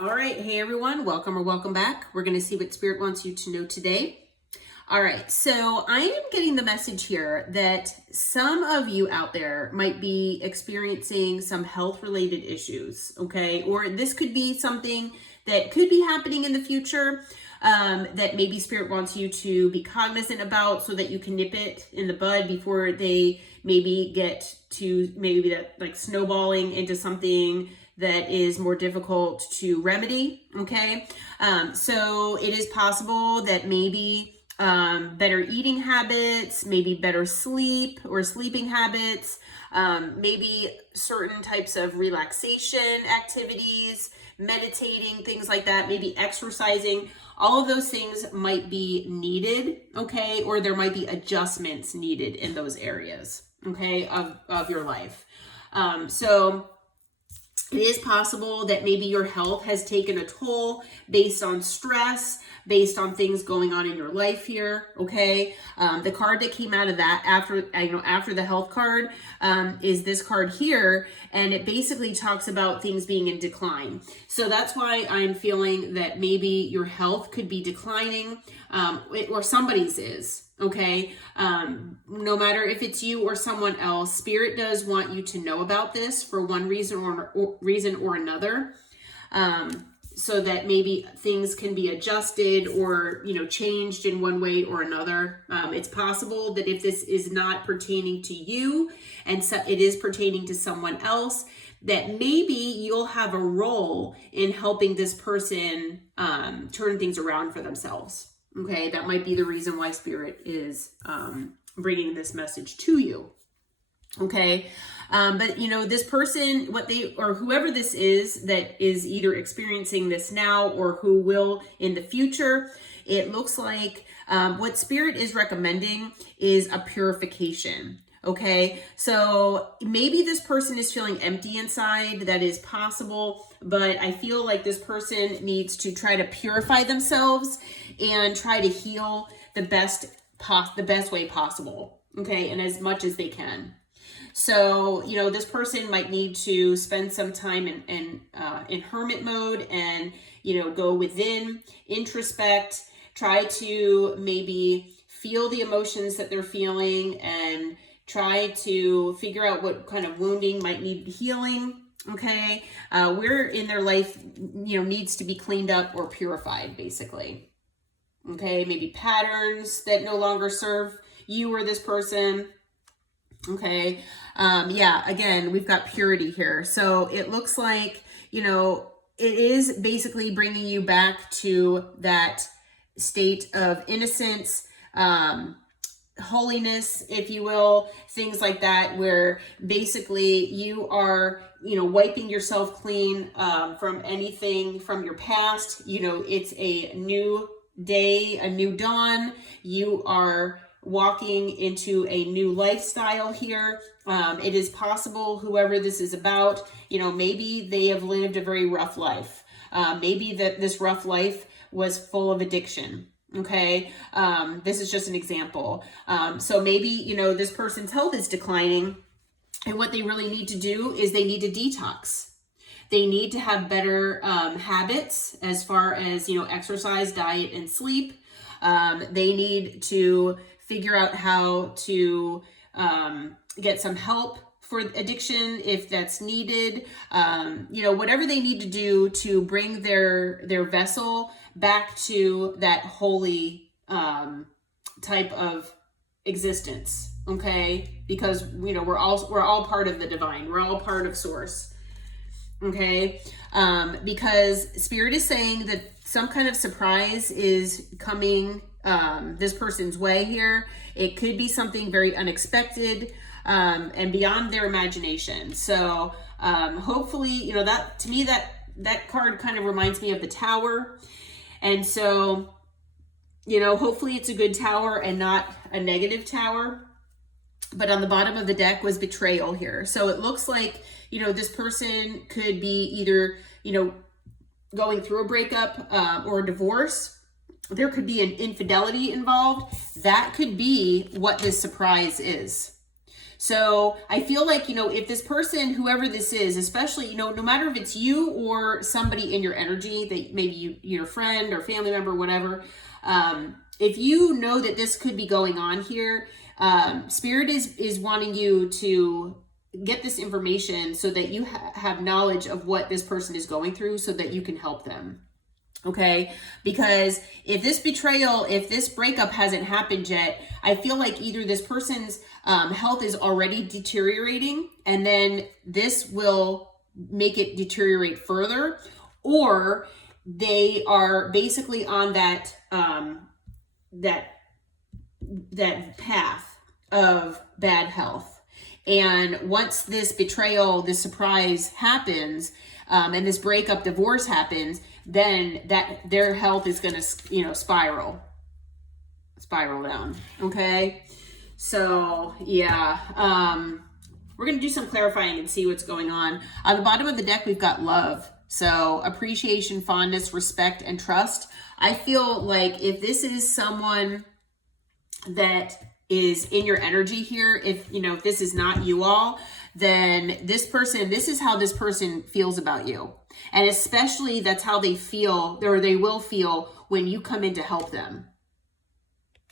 All right. Hey, everyone. Welcome or welcome back. We're going to see what Spirit wants you to know today. All right. So I am getting the message here that some of you out there might be experiencing some health related issues. Okay. Or this could be something that could be happening in the future that maybe Spirit wants you to be cognizant about so that you can nip it in the bud before they maybe get to maybe that like snowballing into something that is more difficult to remedy. Okay. So it is possible that maybe better eating habits, maybe better sleep or sleeping habits, maybe certain types of relaxation activities, meditating, things like that, maybe exercising, all of those things might be needed, okay? Or there might be adjustments needed in those areas, okay, of your life. So it is possible that maybe your health has taken a toll based on stress, based on things going on in your life here, okay? The card that came out of that after the health card is this card here, and it basically talks about things being in decline. So that's why I'm feeling that maybe your health could be declining, or somebody's is. Okay. No matter if it's you or someone else, Spirit does want you to know about this for one reason or another. So that maybe things can be adjusted or, changed in one way or another. It's possible that if this is not pertaining to you and so it is pertaining to someone else, that maybe you'll have a role in helping this person turn things around for themselves. Okay, that might be the reason why Spirit is bringing this message to you. Okay, but this person, whoever this is that is either experiencing this now or who will in the future, it looks like what Spirit is recommending is a purification. Okay, so maybe this person is feeling empty inside. That is possible, but I feel like this person needs to try to purify themselves and try to heal the best way possible. Okay, and as much as they can. So, this person might need to spend some time in hermit mode and, go within, introspect, try to maybe feel the emotions that they're feeling and try to figure out what kind of wounding might need healing. Okay. Where in their life, needs to be cleaned up or purified, basically. Okay. Maybe patterns that no longer serve you or this person. Okay. Again, we've got purity here. So it looks like, it is basically bringing you back to that state of innocence, holiness, if you will, things like that, where basically you are, wiping yourself clean from anything from your past. It's a new day, a new dawn. You are walking into a new lifestyle here. It is possible, whoever this is about, maybe they have lived a very rough life. Maybe that this rough life was full of addiction. Okay. This is just an example. So maybe, this person's health is declining, and what they really need to do is they need to detox. They need to have better habits as far as, exercise, diet, and sleep. They need to figure out how to get some help for addiction if that's needed. Whatever they need to do to bring their vessel back to that holy type of existence. Okay, because we're all part of the divine. We're all part of Source. Okay, because Spirit is saying that some kind of surprise is coming this person's way here. It could be something very unexpected and beyond their imagination. So hopefully, that to me, that card kind of reminds me of the Tower. And so, hopefully it's a good tower and not a negative tower. But on the bottom of the deck was betrayal here. So it looks like, this person could be either, going through a breakup or a divorce. There could be an infidelity involved. That could be what this surprise is. So I feel like, if this person, whoever this is, especially, no matter if it's you or somebody in your energy that maybe your friend or family member, whatever, if you know that this could be going on here, Spirit is wanting you to get this information so that you have knowledge of what this person is going through so that you can help them. Okay, because if this betrayal, if this breakup hasn't happened yet, I feel like either this person's health is already deteriorating and then this will make it deteriorate further, or they are basically on that path of bad health. And once this betrayal, this surprise happens, and this breakup, divorce happens, then their health is going to, spiral down. Okay. So yeah, we're going to do some clarifying and see what's going on. On the bottom of the deck, we've got love. So appreciation, fondness, respect, and trust. I feel like if this is someone that is in your energy here, if this is not you all, then this is how this person feels about you. And especially that's how they feel, or they will feel when you come in to help them.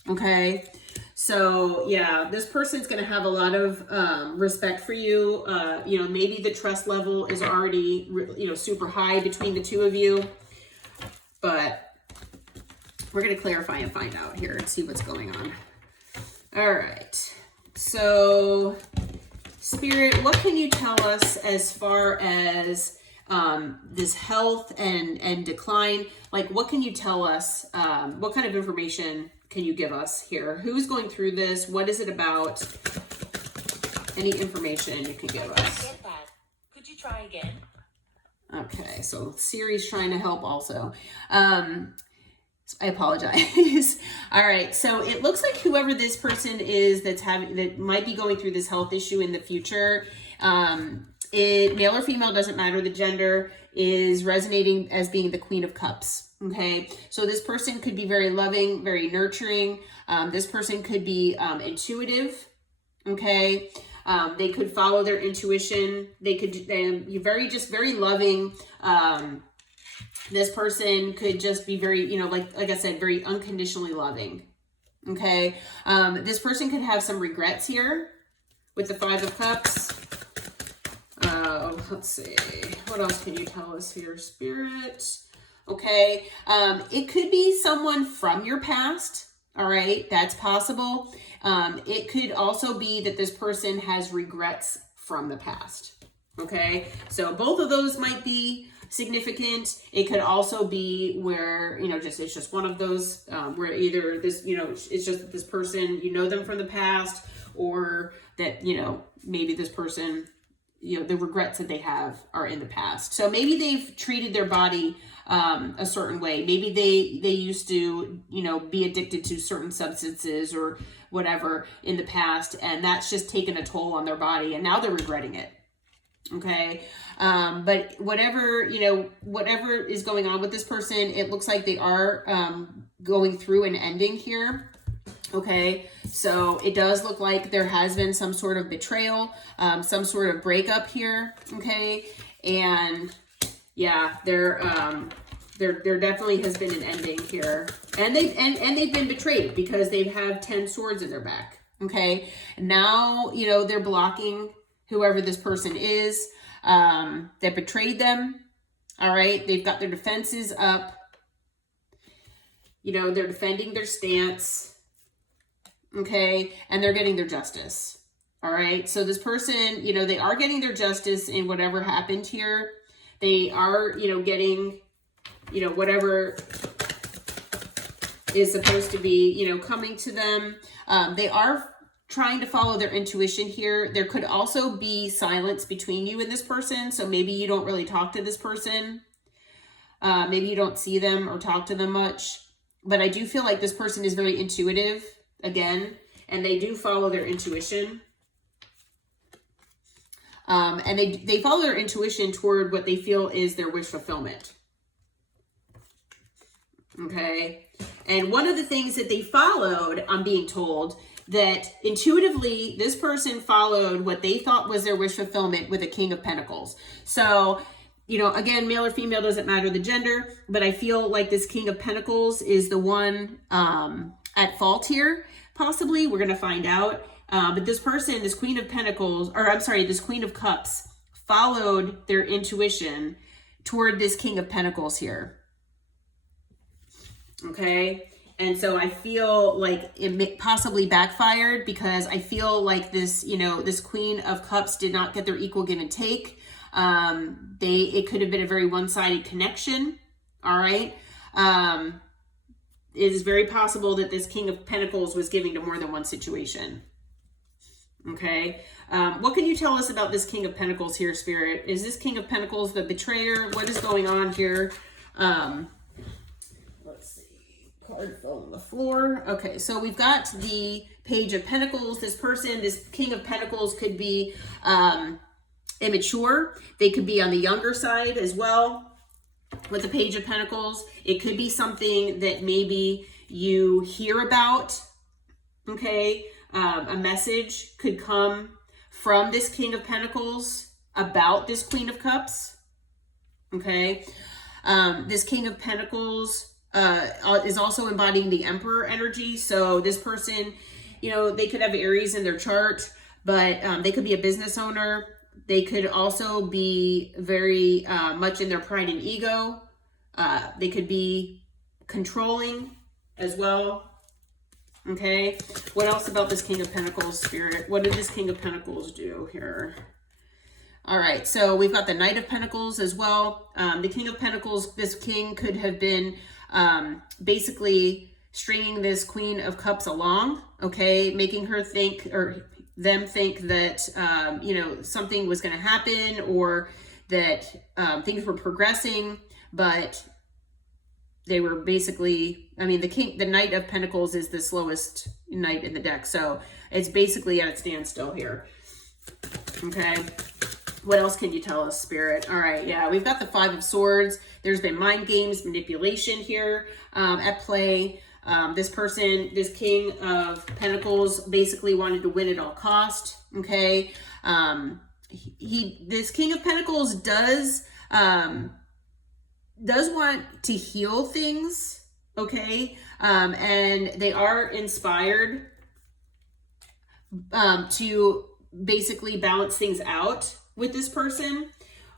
Okay. So yeah, this person's going to have a lot of respect for you. Maybe the trust level is already, super high between the two of you, but we're going to clarify and find out here and see what's going on. All right. So Spirit, what can you tell us as far as this health and decline? Like, what can you tell us? What kind of information can you give us here? Who's going through this? What is it about? Any information you can give us. Could you try again? Okay, so Siri's trying to help also. I apologize. All right, so it looks like whoever this person is that might be going through this health issue in the future, male or female, doesn't matter the gender, is resonating as being the Queen of Cups. Okay, so this person could be very loving, very nurturing. This person could be intuitive. Okay, they could follow their intuition. They could be very loving. This person could just be very, like I said, very unconditionally loving. Okay. This person could have some regrets here with the Five of Cups. Let's see. What else can you tell us here, Spirit? Okay. It could be someone from your past. All right. That's possible. It could also be that this person has regrets from the past. Okay. So both of those might be significant. It could also be where, it's just one of those, where either this, it's just that this person, them from the past, or that, maybe this person, the regrets that they have are in the past. So maybe they've treated their body a certain way. Maybe they used to, be addicted to certain substances or whatever in the past, and that's just taken a toll on their body, and now they're regretting it. Okay. But whatever is going on with this person, it looks like they are going through an ending here. Okay. So it does look like there has been some sort of betrayal, some sort of breakup here. Okay. And yeah, there definitely has been an ending here, and they've been betrayed because they have 10 swords in their back. Okay. And now, they're blocking whoever this person is that betrayed them. All right. They've got their defenses up. They're defending their stance. Okay. And they're getting their justice. All right. So this person, they are getting their justice in whatever happened here. They are, getting, whatever is supposed to be, coming to them. They are trying to follow their intuition here. There could also be silence between you and this person. So maybe you don't really talk to this person. Maybe you don't see them or talk to them much. But I do feel like this person is very intuitive, again, and they do follow their intuition. And they follow their intuition toward what they feel is their wish fulfillment. Okay. And one of the things that they followed, I'm being told, that intuitively this person followed what they thought was their wish fulfillment with a King of Pentacles. So, you know, again, male or female, doesn't matter the gender, but I feel like this King of Pentacles is the one at fault here. Possibly, we're going to find out. But this person, this Queen of Pentacles, or I'm sorry, this Queen of Cups, followed their intuition toward this King of Pentacles here. Okay. And so I feel like it possibly backfired, because I feel like this, you know, this Queen of Cups did not get their equal give and take. It could have been a very one-sided connection. All right. It is very possible that this King of Pentacles was giving to more than one situation. Okay. What can you tell us about this King of Pentacles here, Spirit? Is this King of Pentacles the betrayer? What is going on here? Let's see. Card fell on the floor. Okay, so we've got the Page of Pentacles. This person, this King of Pentacles, could be immature. They could be on the younger side as well. With the Page of Pentacles, it could be something that maybe you hear about. Okay, a message could come from this King of Pentacles about this Queen of Cups. Okay, this King of Pentacles is also embodying the Emperor energy. So this person, you know, they could have Aries in their chart, but they could be a business owner. They could also be very much in their pride and ego. They could be controlling as well. Okay. What else about this King of Pentacles, Spirit? What did this King of Pentacles do here? All right. So we've got the Knight of Pentacles as well. The King of Pentacles, this king could have been basically stringing this Queen of Cups along. Okay. Making her think, or them think that, you know, something was going to happen, or that things were progressing, but they were basically, I mean, the Knight of Pentacles is the slowest knight in the deck. So it's basically at a standstill here. Okay. What else can you tell us, Spirit? All right. Yeah. We've got the Five of Swords. There's been mind games, manipulation here at play. This person, this King of Pentacles, basically wanted to win at all cost. Okay. This King of Pentacles does want to heal things. Okay. And they are inspired to basically balance things out with this person,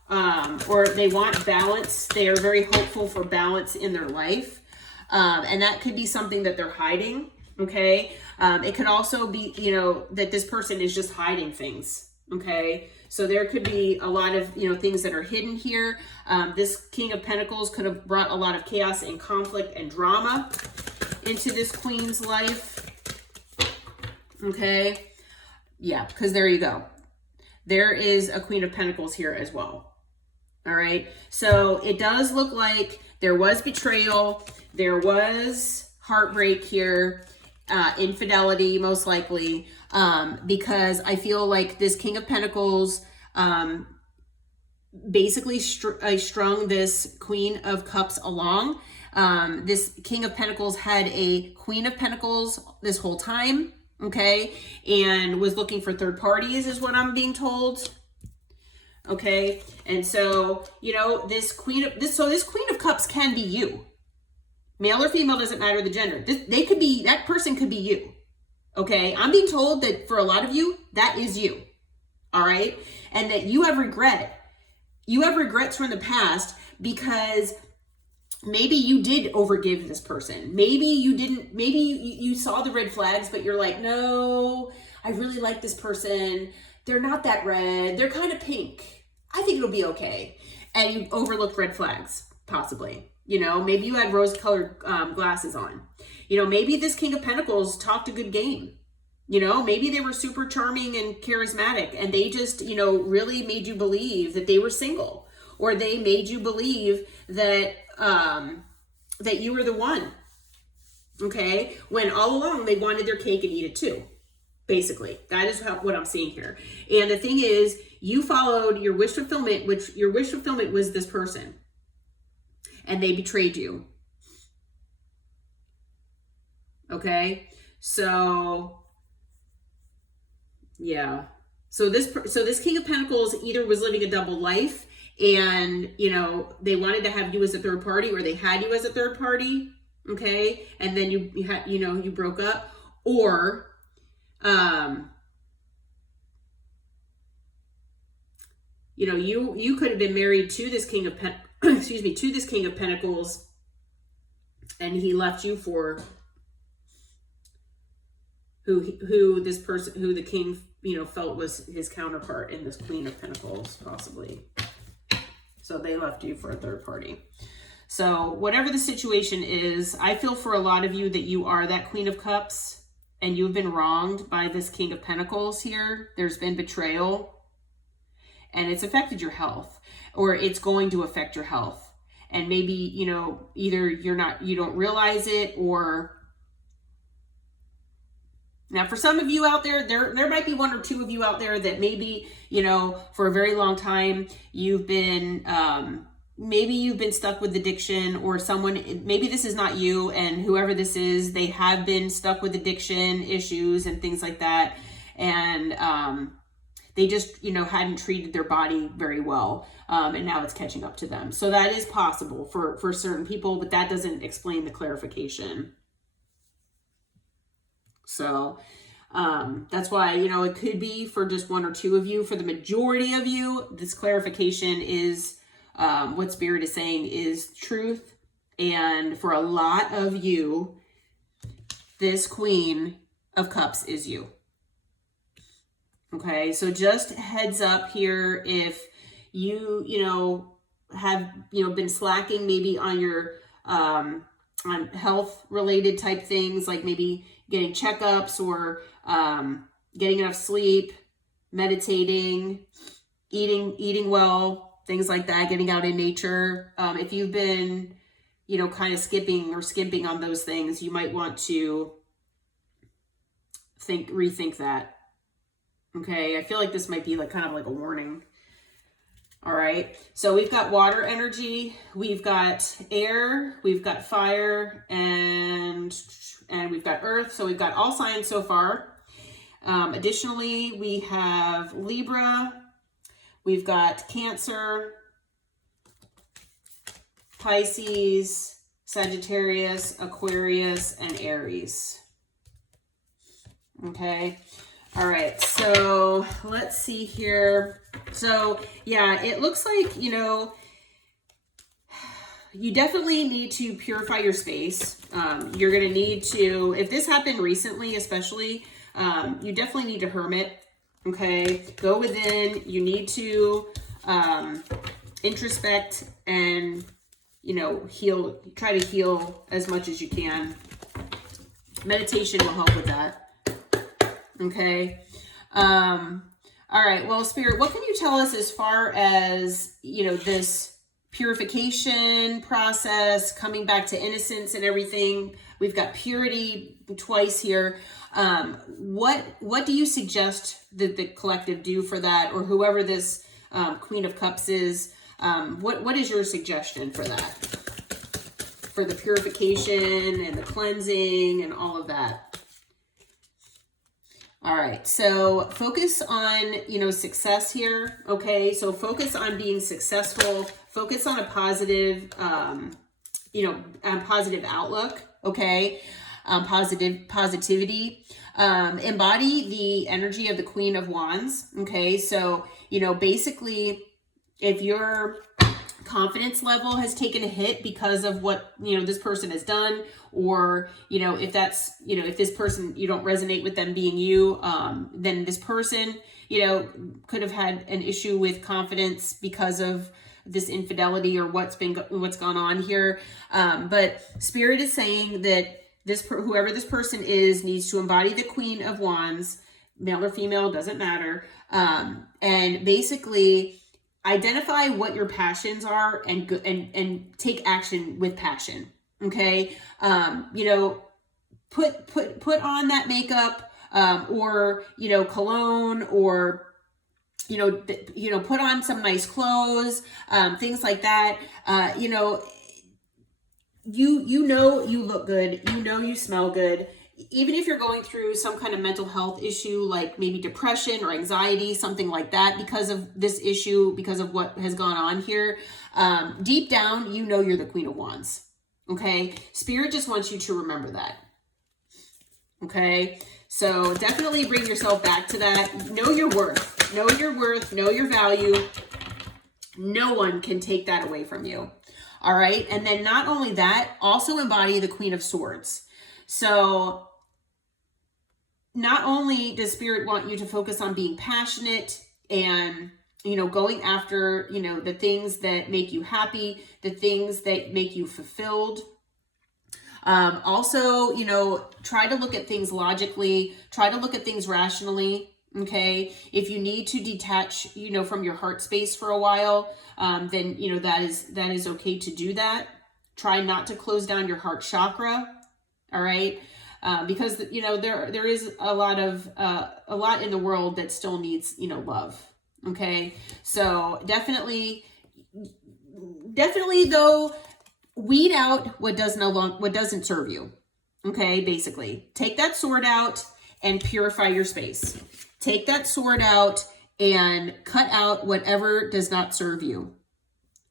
or they want balance. They are very hopeful for balance in their life. And that could be something that they're hiding. Okay. It could also be, you know, that this person is just hiding things. Okay. So there could be a lot of, you know, things that are hidden here. This King of Pentacles could have brought a lot of chaos and conflict and drama into this queen's life. Okay. Yeah. Because there you go. There is a Queen of Pentacles here as well. All right. So it does look like there was betrayal. There was heartbreak here, infidelity, most likely, because I feel like this King of Pentacles basically strung this Queen of Cups along. This King of Pentacles had a Queen of Pentacles this whole time, okay, and was looking for third parties, is what I'm being told. Okay, and so, you know, this Queen of Cups can be you. Male or female, doesn't matter the gender. That person could be you. Okay, I'm being told that for a lot of you, that is you. All right, and that you have regret. You have regrets from the past because maybe you did overgive this person. Maybe you didn't. Maybe you saw the red flags, but you're like, no, I really like this person. They're not that red. They're kind of pink. I think it'll be okay. And you overlooked red flags, possibly. You know, maybe you had rose-colored glasses on. You know, maybe this King of Pentacles talked a good game. You know, maybe they were super charming and charismatic, and they just, you know, really made you believe that they were single, or they made you believe that that you were the one. Okay, when all along they wanted their cake and eat it too. Basically, that is what I'm seeing here. And the thing is, you followed your wish fulfillment, which your wish fulfillment was this person, and they betrayed you. Okay, so Yeah. So this King of Pentacles either was living a double life and, they wanted to have you as a third party, or they had you as a third party. Okay. And then you had, you broke up, or, you could have been married to this King of excuse me, to this King of Pentacles, and he left you for who this person, who the king, felt was his counterpart in this Queen of Pentacles, possibly. So they left you for a third party. So whatever the situation is, I feel for a lot of you that you are that Queen of Cups and you've been wronged by this King of Pentacles here. There's been betrayal and it's affected your health, or it's going to affect your health. And maybe, either you don't realize it, or now for some of you out there, there might be one or two of you out there that maybe, for a very long time, you've been, maybe you've been stuck with addiction, or someone, maybe this is not you, and whoever this is, they have been stuck with addiction issues and things like that. And, they just, hadn't treated their body very well. And now it's catching up to them. So that is possible for certain people, but that doesn't explain the clarification. So that's why, it could be for just one or two of you. For the majority of you, this clarification is what Spirit is saying is truth. And for a lot of you, this Queen of Cups is you. Okay, so just heads up here, if you, have, been slacking maybe on your on health related type things, like maybe getting checkups, or getting enough sleep, meditating, eating well, things like that, getting out in nature. If you've been, kind of skipping or skimping on those things, you might want to rethink that. Okay, I feel like this might be kind of like a warning. All right, so we've got water energy, we've got air, we've got fire, and we've got earth. So we've got all signs so far. Additionally, we have Libra, we've got Cancer, Pisces, Sagittarius, Aquarius, and Aries. Okay. All right, so let's see here. So yeah, it looks like, you definitely need to purify your space. You're going to need to, if this happened recently, especially, you definitely need to hermit. Okay. Go within. You need to, introspect and, heal, try to heal as much as you can. Meditation will help with that. Okay. All right. Well, Spirit, what can you tell us as far as, this purification process, coming back to innocence and everything? We've got purity twice here. What do you suggest that the collective do for that, or whoever this Queen of Cups is? What is your suggestion for that? For the purification and the cleansing and all of that? All right, so focus on, success here, okay? So focus on being successful, focus on a positive, positive outlook, okay? Positivity. Embody the energy of the Queen of Wands, okay? So, basically, if your confidence level has taken a hit because of what, this person has done, or, if that's, if this person, you don't resonate with them being you, then this person, could have had an issue with confidence because of this infidelity or what's gone on here. But Spirit is saying that whoever this person is needs to embody the Queen of Wands, male or female, doesn't matter. And basically identify what your passions are and take action with passion. Okay. Put on that makeup, or, cologne, or, put on some nice clothes, things like that. You look good, you smell good, even if you're going through some kind of mental health issue, like maybe depression or anxiety, something like that, because of this issue, because of what has gone on here, deep down, you know you're the Queen of Wands. Okay? Spirit just wants you to remember that. Okay? So definitely bring yourself back to that. Know your worth. Know your worth. Know your value. No one can take that away from you. All right? And then not only that, also embody the Queen of Swords. So not only does Spirit want you to focus on being passionate and, you know, going after, you know, the things that make you happy, the things that make you fulfilled. Also, you know, try to look at things logically, try to look at things rationally. Okay. If you need to detach, you know, from your heart space for a while, then, you know, that is okay to do that. Try not to close down your heart chakra. All right. Because, you know, there is a lot in the world that still needs, you know, love. Okay. So definitely though, weed out what doesn't serve you. Okay. Basically take that sword out and purify your space. Take that sword out and cut out whatever does not serve you.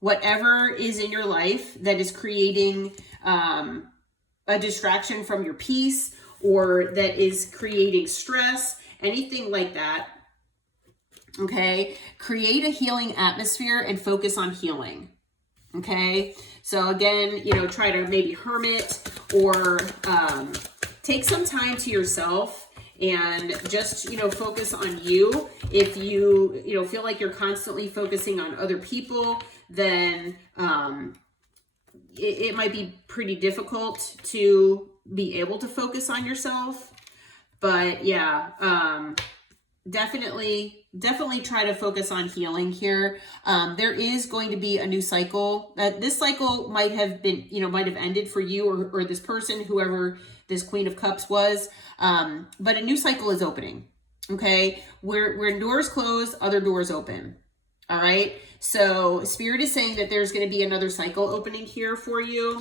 Whatever is in your life that is creating, a distraction from your peace, or that is creating stress, anything like that. Okay. Create a healing atmosphere and focus on healing. Okay. So again, you know, try to maybe hermit or take some time to yourself and just, you know, focus on you. If you, you know, feel like you're constantly focusing on other people, then it might be pretty difficult to be able to focus on yourself. But yeah, definitely try to focus on healing here. There is going to be a new cycle. This cycle might have been, you know, might have ended for you or this person, whoever this Queen of Cups was. But a new cycle is opening. Okay. Where doors close, other doors open. All right. So Spirit is saying that there's going to be another cycle opening here for you.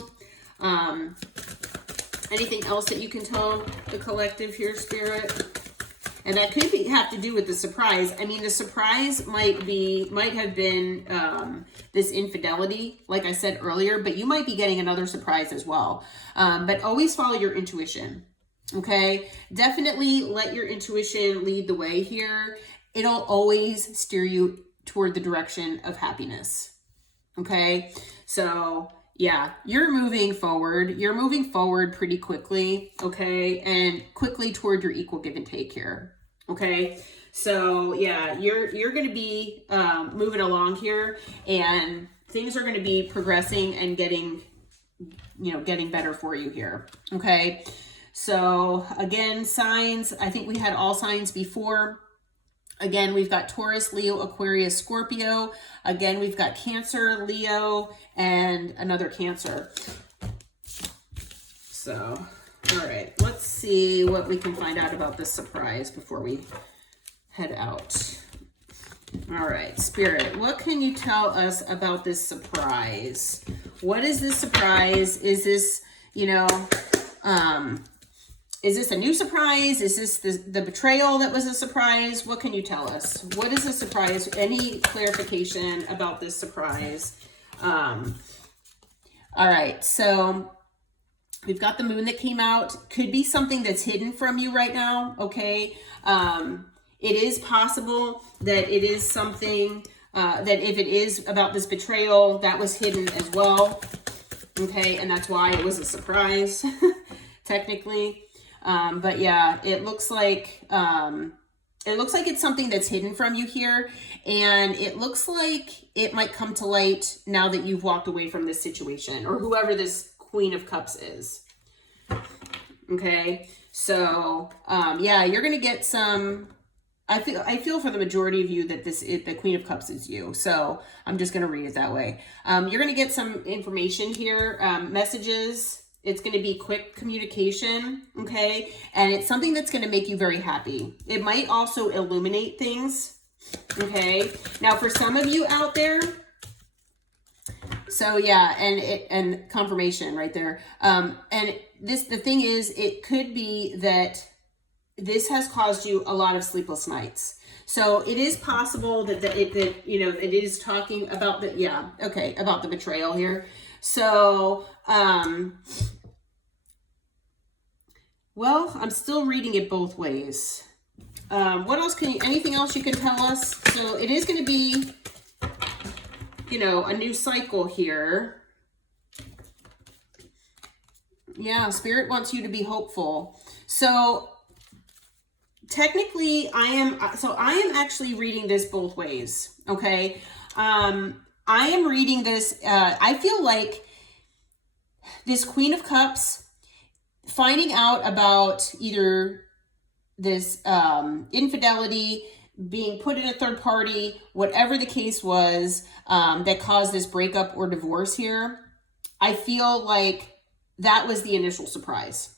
Anything else that you can tell the collective here, Spirit? And that could have to do with the surprise. I mean, the surprise might have been this infidelity, like I said earlier, but you might be getting another surprise as well. But always follow your intuition. Okay. Definitely let your intuition lead the way here. It'll always steer you toward the direction of happiness. Okay. So yeah, you're moving forward. You're moving forward pretty quickly. Okay. And quickly toward your equal give and take here. Okay. So yeah, you're going to be moving along here, and things are going to be progressing and getting better for you here. Okay. So again, signs, I think we had all signs before. Again, we've got Taurus, Leo, Aquarius, Scorpio. Again, we've got Cancer, Leo, and another Cancer. So, all right, let's see what we can find out about this surprise before we head out. All right, Spirit, what can you tell us about this surprise? What is this surprise? Is this, is this a new surprise? Is this the betrayal that was a surprise? What can you tell us? What is the surprise? Any clarification about this surprise? All right, so we've got the moon that came out. Could be something that's hidden from you right now, okay? It is possible that it is something that if it is about this betrayal, that was hidden as well, okay? And that's why it was a surprise, technically. But yeah, it looks like it's something that's hidden from you here. And it looks like it might come to light now that you've walked away from this situation, or whoever this Queen of Cups is. Okay. So, yeah, you're going to get some, I feel for the majority of you that the Queen of Cups is you. So I'm just going to read it that way. You're going to get some information here, messages. It's going to be quick communication, okay? And it's something that's going to make you very happy. It might also illuminate things, okay? Now, for some of you out there, So yeah, and confirmation right there. And the thing is, it could be that this has caused you a lot of sleepless nights. So it is possible that it is talking about about the betrayal here. So well, I'm still reading it both ways. What else anything else you can tell us? So it is going to be, a new cycle here. Yeah, Spirit wants you to be hopeful. So technically I am actually reading this both ways. Okay. I am reading this. I feel like this Queen of Cups, finding out about either this infidelity, being put in a third party, whatever the case was, that caused this breakup or divorce here. I feel like that was the initial surprise.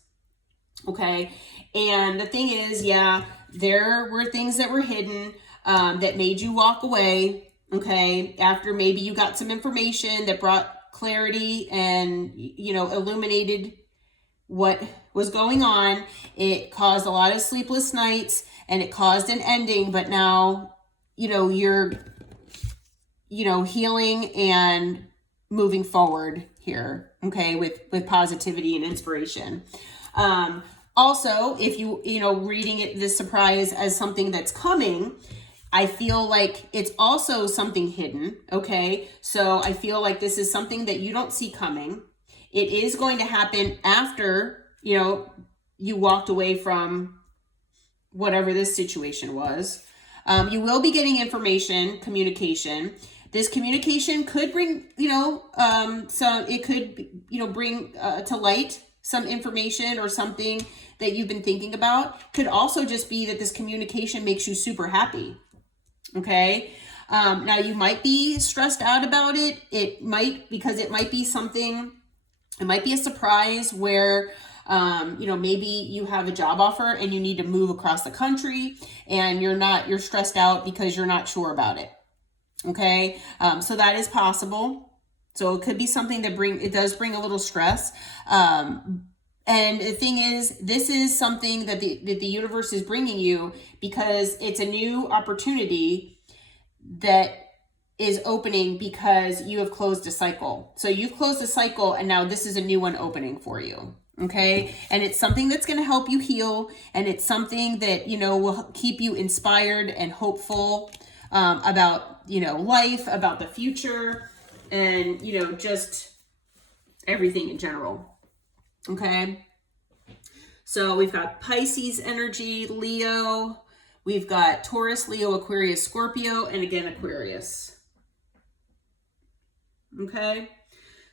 Okay. And the thing is, yeah, there were things that were hidden, that made you walk away. Okay. After maybe you got some information that brought clarity and, illuminated what was going on. It caused a lot of sleepless nights and it caused an ending, but now, you're, healing and moving forward here. Okay. With positivity and inspiration. Also, if you, reading this surprise as something that's coming, I feel like it's also something hidden. Okay. So I feel like this is something that you don't see coming. It is going to happen after, you walked away from whatever this situation was. You will be getting information, communication. This communication could bring, it could, bring to light some information or something that you've been thinking about. Could also just be that this communication makes you super happy. Okay. Now you might be stressed out about it. It might be a surprise where, maybe you have a job offer and you need to move across the country and you're stressed out because you're not sure about it. Okay. So that is possible. So it could be something it does bring a little stress. And the thing is, this is something that the universe is bringing you because it's a new opportunity that is opening because you have closed a cycle. So you've closed a cycle and now this is a new one opening for you. Okay. And it's something that's going to help you heal. And it's something that, will keep you inspired and hopeful, about, life, about the future and, just everything in general. Okay. So we've got Pisces energy, Leo, we've got Taurus, Leo, Aquarius, Scorpio, and again, Aquarius. Okay.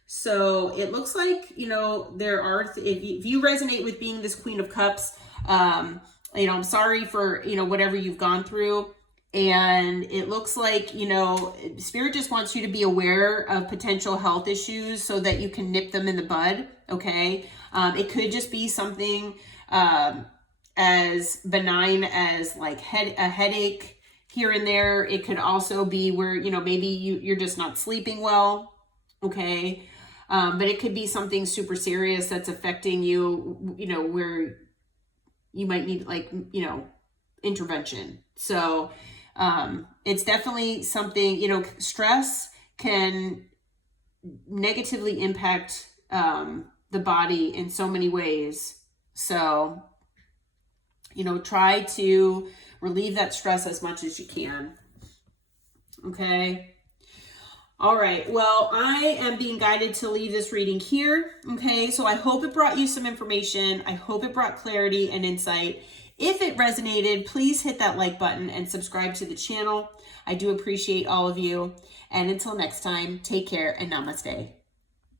So it looks like, there are, if you resonate with being this Queen of Cups, I'm sorry for, whatever you've gone through. And it looks like, Spirit just wants you to be aware of potential health issues so that you can nip them in the bud. Okay. It could just be something, as benign as like a headache here and there. It could also be where, maybe you're just not sleeping well. Okay. But it could be something super serious that's affecting you, where you might need intervention. So, it's definitely something, stress can negatively impact, the body in so many ways. So, try to relieve that stress as much as you can. Okay. All right. Well, I am being guided to leave this reading here. Okay. So I hope it brought you some information. I hope it brought clarity and insight. If it resonated, please hit that like button and subscribe to the channel. I do appreciate all of you. And until next time, take care and namaste.